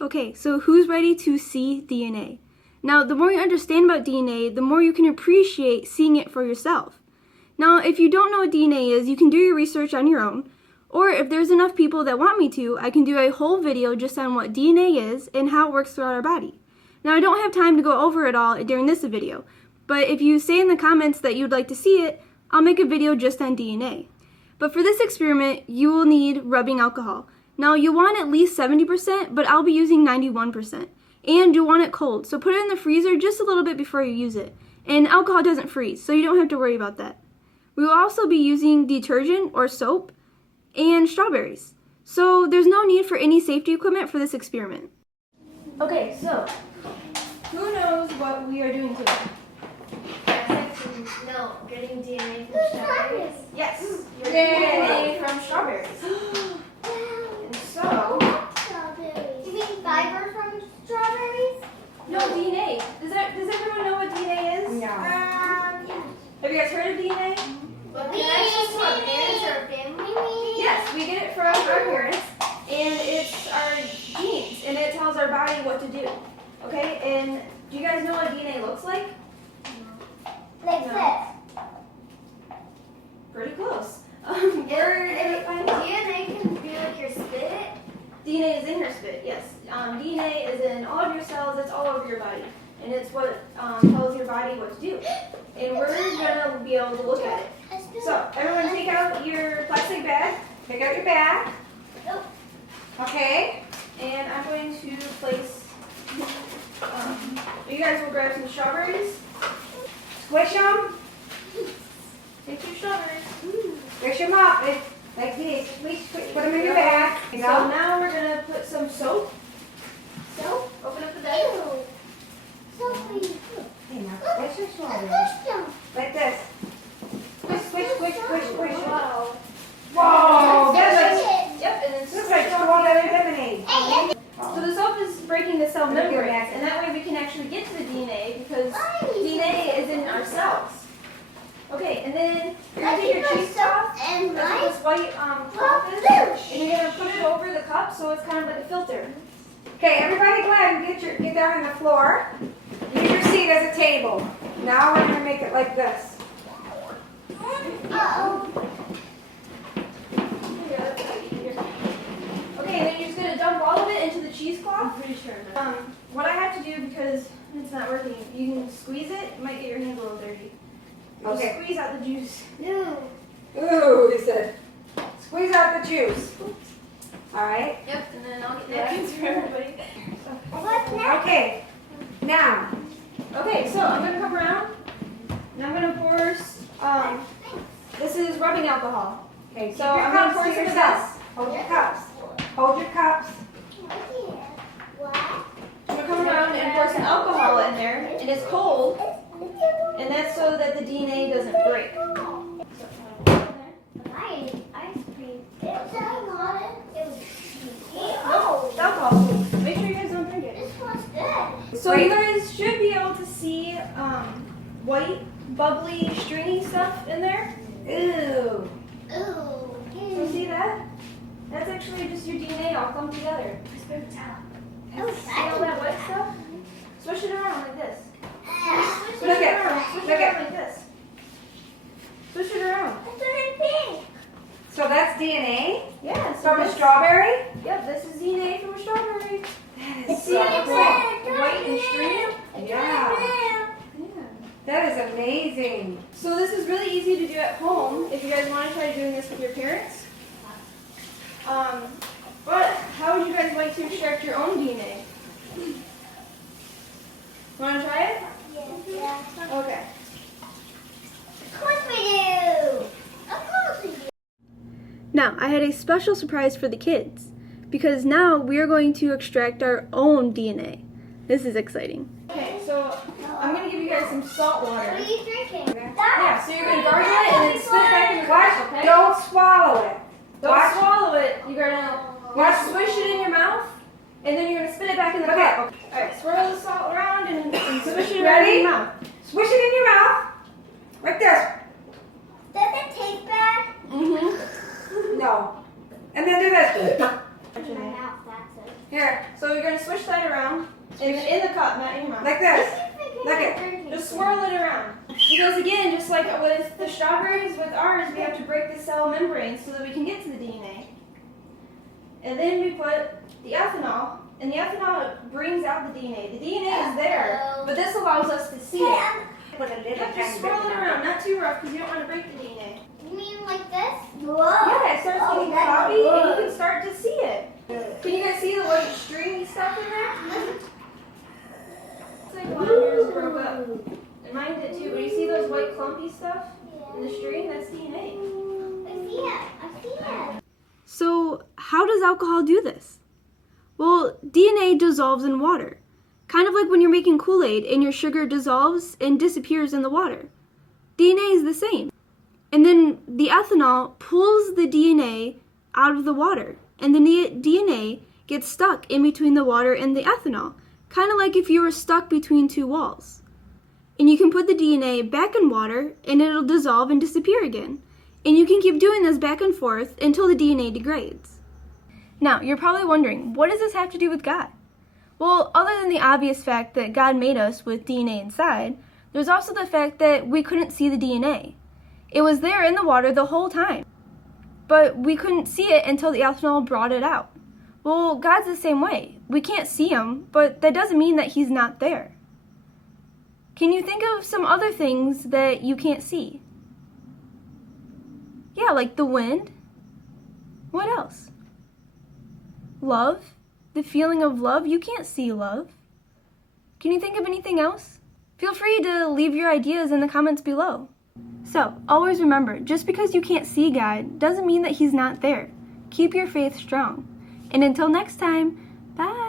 Okay, so who's ready to see DNA? Now, the more you understand about DNA, the more you can appreciate seeing it for yourself. Now, if you don't know what DNA is, you can do your research on your own, or if there's enough people that want me to, I can do a whole video just on what DNA is and how it works throughout our body. Now, I don't have time to go over it all during this video, but if you say in the comments that you'd like to see it, I'll make a video just on DNA. But for this experiment, you will need rubbing alcohol. Now, you'll want at least 70%, but I'll be using 91%. And you'll want it cold, so put it in the freezer just a little bit before you use it. And alcohol doesn't freeze, so you don't have to worry about that. We will also be using detergent or soap and strawberries. So there's no need for any safety equipment for this experiment. Okay, so who knows what we are doing today? No, getting DNA from strawberries. Yes, you're getting DNA from strawberries. And so, You mean fiber from strawberries? no, DNA. Does everyone know what DNA is? Yeah. Have you guys heard of DNA? But we access to our parents or family? Yes, we get it from our parents, and it's our genes, and it tells our body what to do. Okay, and do you guys know what DNA looks like? Like this. Pretty close. We're gonna find out. DNA can be like your spit. DNA is in your spit, yes. DNA is in all of your cells, it's all over your body. And it's what tells your body what to do. And we're gonna be able to look at it. So, everyone take out your plastic bag. Take out your bag. Okay. And I'm going to place, you guys will grab some strawberries. Squish them. Take two strawberries. Squish them up. Like this. Put them in your bag. So now we're going to put some soap. Soap? Open up the bag. Hey, now squish your strawberries. Like this. Squish, squish, squish, squish, squish. Wow. Whoa! That's like, Yep, and then looks like strawberry lemonade. so the soap is breaking the cell Look at membrane, that. and that way we can actually get to the DNA because DNA is in our cells. Okay, and then you're going to take your cheesecloth, and that's what this white cloth is, and you're going to put it over the cup so it's kind of like a filter. Okay, everybody go ahead and get down on the floor. Use your seat as a table. Now we're going to make it like this. Okay, and then you're just going to dump all of it into the cheesecloth. I'm pretty sure. What I have to do, because it's not working, you can squeeze it. It might get your hands a little dirty. Just Okay. squeeze out the juice. Ooh, he said. Squeeze out the juice. All right. Yep, and then I'll get napkins for everybody. What's next? Okay. Now. Okay, so I'm going to come around, and I'm going to pour, this is rubbing alcohol. Okay. So I'm going to pour some of this. Hold your cups. Hold your cups. I'm going to come around and pour some alcohol in there, and it's cold, and that's so that the DNA doesn't break. Ice cream. It's Alcohol. Make sure you guys don't drink it. This one's good. So you guys should be able to see white, bubbly, stringy stuff in there. Ooh. So see that? That's actually just your DNA all clumped together. See all that wet stuff? Swish it around like this. Swish Look it at- around. Swish it look at- around like this. Swish it around. So that's DNA Yeah. So from a this, strawberry? Yep, this is DNA from a strawberry. That is See so how it's cool. like white and stringy? Yeah. Yeah. That is amazing. So this is really easy to do at home if you guys want to try doing this with your parents. But how would you guys like to extract your own DNA? Want to try it? Yeah. Okay. Of course we do. Of course we do. Now, I had a special surprise for the kids because now we are going to extract our own DNA. This is exciting. Okay, so I'm going to give you guys some salt water. What are you drinking? Yeah, so you're going to gargle it and then spit it back in your glass, okay? Don't swallow it. Don't swallow it. You're gonna swish it in your mouth, and then you're gonna spit it back in the cup. All right, swirl the salt around and swish it around in your mouth. Swish it in your mouth. Like this. Does it taste bad? Mm-hmm. No. And then do this. In my mouth, that's it. Here, So you're going to swish that around in the cup, not in your mouth. like this. Look it. Just swirl it around. Because again, just like with the strawberries, with ours, we have to break the cell membrane so that we can get to the DNA. And then we put the ethanol, and the ethanol brings out the DNA. The DNA is there, but this allows us to see it. Put a little Just swirl it around, not too rough, because you don't want to break the DNA. You mean like this? Yeah, it starts getting cloudy, and you can start to see it. Can you guys see the white stringy stuff in there? It's like one of yours broke up. And mine did too. But you see those white clumpy stuff in the string? That's DNA. I see it. I see it. So, how does alcohol do this? Well, DNA dissolves in water. Kind of like when you're making Kool-Aid and your sugar dissolves and disappears in the water. DNA is the same. And then the ethanol pulls the DNA out of the water. And the DNA gets stuck in between the water and the ethanol. Kind of like if you were stuck between two walls. And you can put the DNA back in water and it'll dissolve and disappear again. And you can keep doing this back and forth until the DNA degrades. Now, you're probably wondering, what does this have to do with God? Well, other than the obvious fact that God made us with DNA inside, there's also the fact that we couldn't see the DNA. It was there in the water the whole time. But we couldn't see it until the ethanol brought it out. Well, God's the same way. We can't see him, but that doesn't mean that he's not there. Can you think of some other things that you can't see? Yeah, like the wind. What else? Love. The feeling of love. You can't see love. Can you think of anything else? Feel free to leave your ideas in the comments below. So, always remember, just because you can't see God doesn't mean that he's not there. Keep your faith strong. And until next time, bye!